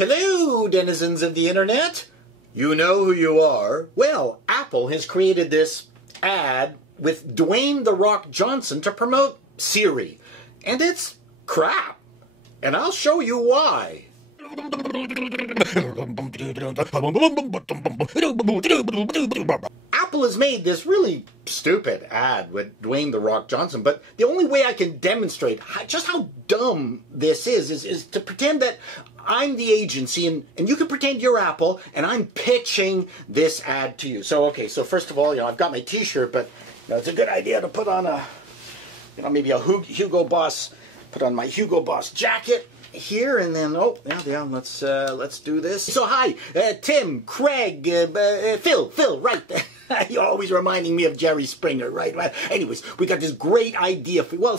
Hello, denizens of the internet. You know who you are. Well, Apple has created this ad with Dwayne "The Rock" Johnson to promote Siri. And it's crap. And I'll show you why. Apple has made this really stupid ad with Dwayne "The Rock" Johnson, but the only way I can demonstrate just how dumb this is to pretend that I'm the agency and you can pretend you're Apple and I'm pitching this ad to you. So, okay, so first of all, I've got my t-shirt, but it's a good idea to put on a, maybe a Hugo Boss, put on my Hugo Boss jacket here, and then, let's do this. So, hi, Tim, Craig, Phil, right. You're always reminding me of Jerry Springer, right? Anyways, we got this great idea for, well,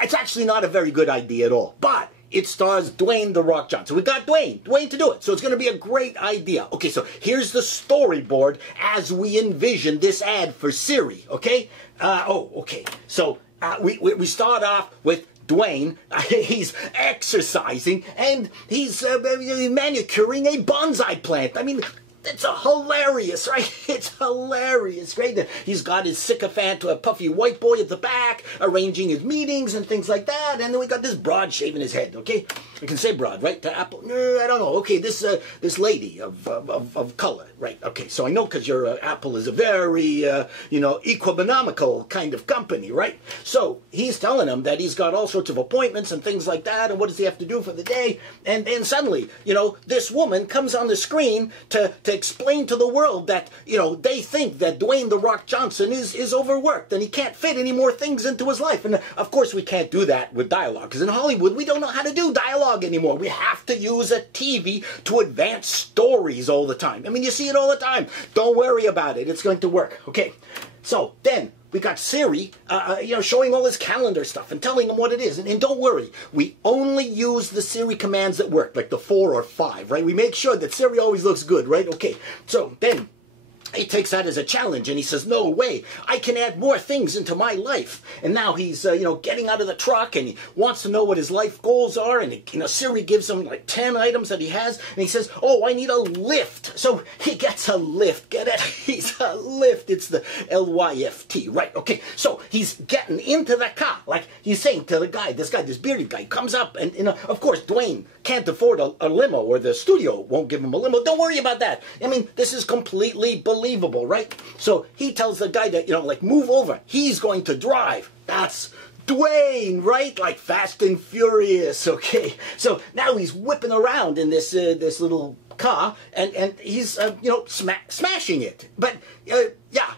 it's actually not a very good idea at all, but it stars Dwayne "The Rock" Johnson. We got Dwayne to do it. So it's going to be a great idea. Okay, so here's the storyboard as we envision this ad for Siri, okay? Okay. So we start off with Dwayne. He's exercising and he's manicuring a bonsai plant. I mean, it's hilarious, right? It's hilarious, right? He's got his sycophant, a puffy white boy at the back, arranging his meetings and things like that. And then we got this broad shaving his head, okay? I can say broad, right? To Apple? I don't know. Okay, this lady of color, right? Okay, so I know because your Apple is a very, economical kind of company, right? So he's telling him that he's got all sorts of appointments and things like that, and what does he have to do for the day? And then suddenly, this woman comes on the screen to explain to the world that, they think that Dwayne "The Rock" Johnson is overworked and he can't fit any more things into his life. And of course we can't do that with dialogue, because in Hollywood we don't know how to do dialogue anymore. We have to use a TV to advance stories all the time. I mean, you see it all the time. Don't worry about it. It's going to work. Okay. So then we got Siri, showing all his calendar stuff and telling him what it is. And don't worry, we only use the Siri commands that work, like the 4 or 5, right? We make sure that Siri always looks good, right? Okay. So then he takes that as a challenge and he says, no way, I can add more things into my life. And now he's, getting out of the truck and he wants to know what his life goals are. And, Siri gives him like 10 items that he has. And he says, oh, I need a lift. So he gets a lift. Get it? He's a lift. It's the L-Y-F-T, right? Okay. So he's getting into the car. Like he's saying to the guy, this bearded guy comes up and, of course, Dwayne can't afford a limo, or the studio won't give him a limo. Don't worry about that. I mean, this is completely believable, right? So he tells the guy that, move over. He's going to drive. That's Dwayne, right? Like Fast and Furious, okay? So now he's whipping around in this little car, and he's, smashing it. But,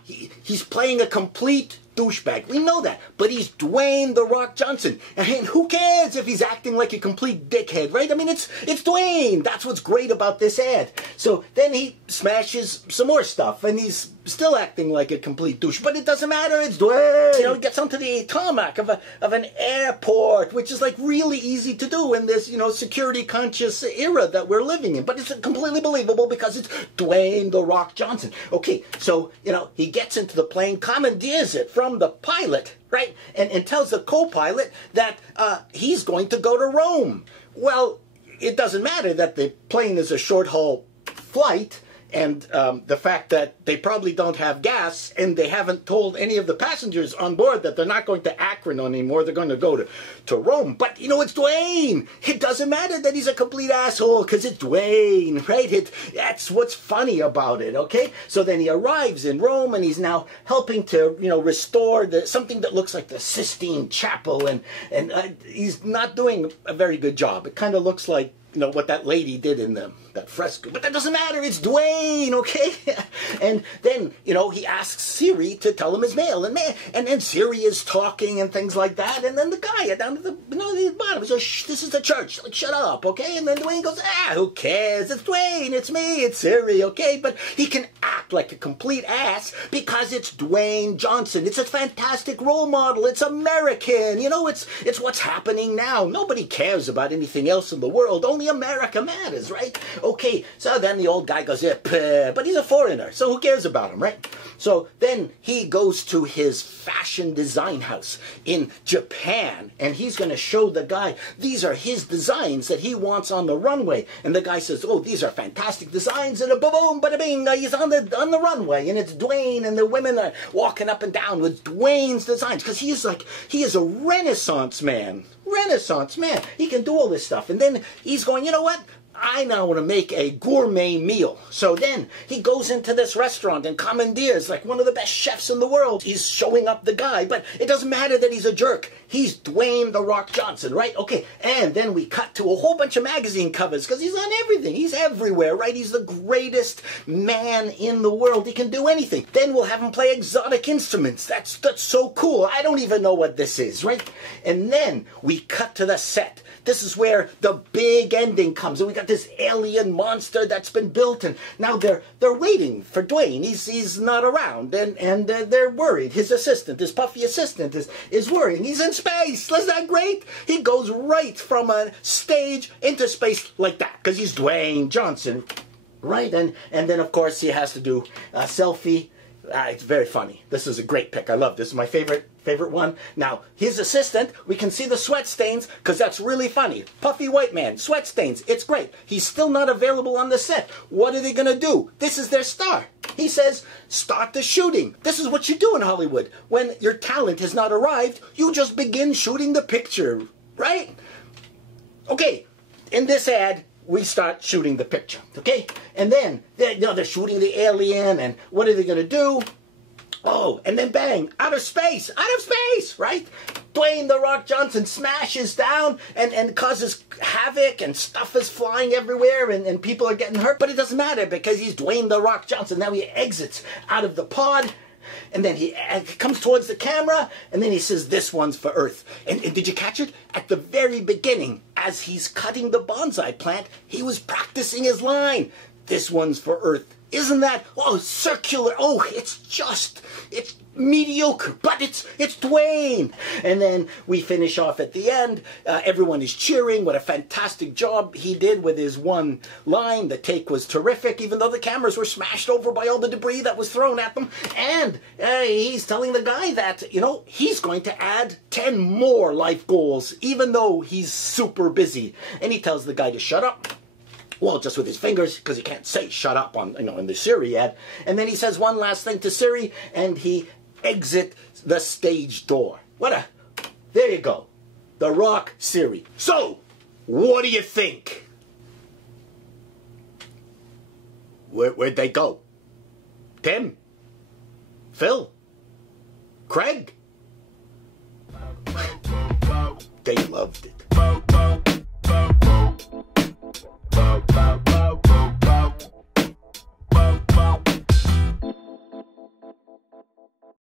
he's playing a complete douchebag. We know that. But he's Dwayne "The Rock" Johnson. And who cares if he's acting like a complete dickhead, right? I mean, it's Dwayne. That's what's great about this ad. So then he smashes some more stuff, and he's still acting like a complete douche. But it doesn't matter. It's Dwayne. He gets onto the tarmac of an airport, which is like really easy to do in this, security conscious era that we're living in. But it's completely believable because it's Dwayne "The Rock" Johnson. Okay, so, he gets into the plane, commandeers it from the pilot, right? And tells the co-pilot that he's going to go to Rome. Well, it doesn't matter that the plane is a short-haul flight, and the fact that they probably don't have gas, and they haven't told any of the passengers on board that they're not going to Akron anymore, they're going to go to Rome. But, it's Dwayne. It doesn't matter that he's a complete asshole, because it's Dwayne, right? That's what's funny about it, okay? So then he arrives in Rome, and he's now helping to, restore something that looks like the Sistine Chapel, and he's not doing a very good job. It kind of looks like, what that lady did in that fresco. But that doesn't matter. It's Dwayne, okay? And then, he asks Siri to tell him his mail. And then Siri is talking and things like that. And then the guy down at the bottom says, shh, this is the church. Like, shut up, okay? And then Dwayne goes, who cares? It's Dwayne. It's me. It's Siri, okay? But he can act like a complete ass because it's Dwayne Johnson. It's a fantastic role model. It's American. It's what's happening now. Nobody cares about anything else in the world. Only America matters, right? Okay, so then the old guy goes, yeah, but he's a foreigner, so who cares about him, right? So then he goes to his fashion design house in Japan, and he's going to show the guy, these are his designs that he wants on the runway. And the guy says, oh, these are fantastic designs, and a boom, bada bing, he's on the runway, and it's Dwayne, and the women are walking up and down with Dwayne's designs, because he is a Renaissance man. Renaissance man. He can do all this stuff. And then he's going, you know what? I now want to make a gourmet meal. So then he goes into this restaurant and commandeers like one of the best chefs in the world. He's showing up the guy, but it doesn't matter that he's a jerk. He's Dwayne "The Rock" Johnson, right? Okay, and then we cut to a whole bunch of magazine covers because he's on everything. He's everywhere, right? He's the greatest man in the world. He can do anything. Then we'll have him play exotic instruments. That's so cool. I don't even know what this is, right? And then we cut to the set. This is where the big ending comes, and we got this alien monster that's been built, and now they're waiting for Dwayne. He's not around, and they're worried. His assistant, his puffy assistant, is worrying. He's in space. Isn't that great? He goes right from a stage into space like that because he's Dwayne Johnson, right? And then of course he has to do a selfie. It's very funny. This is a great pick. I love this. This is my favorite one. Now, his assistant, we can see the sweat stains because that's really funny. Puffy white man, sweat stains. It's great. He's still not available on the set. What are they going to do? This is their star. He says, start the shooting. This is what you do in Hollywood. When your talent has not arrived, you just begin shooting the picture, right? Okay, in this ad, we start shooting the picture, okay? And then, they're shooting the alien, and what are they going to do? Oh, and then bang, outer space, right? Dwayne "The Rock" Johnson smashes down and causes havoc, and stuff is flying everywhere, and people are getting hurt, but it doesn't matter because he's Dwayne "The Rock" Johnson. Now he exits out of the pod, and then he comes towards the camera, and then he says, this one's for Earth. And did you catch it? At the very beginning, as he's cutting the bonsai plant, he was practicing his line. This one's for Earth. Isn't that, circular? Oh, it's mediocre, but it's Dwayne. And then we finish off at the end. Everyone is cheering. What a fantastic job he did with his one line. The take was terrific, even though the cameras were smashed over by all the debris that was thrown at them. And he's telling the guy that, he's going to add 10 more life goals, even though he's super busy. And he tells the guy to shut up. Well, just with his fingers, because he can't say shut up on, in the Siri ad. And then he says one last thing to Siri, and he exits the stage door. There you go. The Rock Siri. So, what do you think? Where'd they go? Tim? Phil? Craig? They loved it.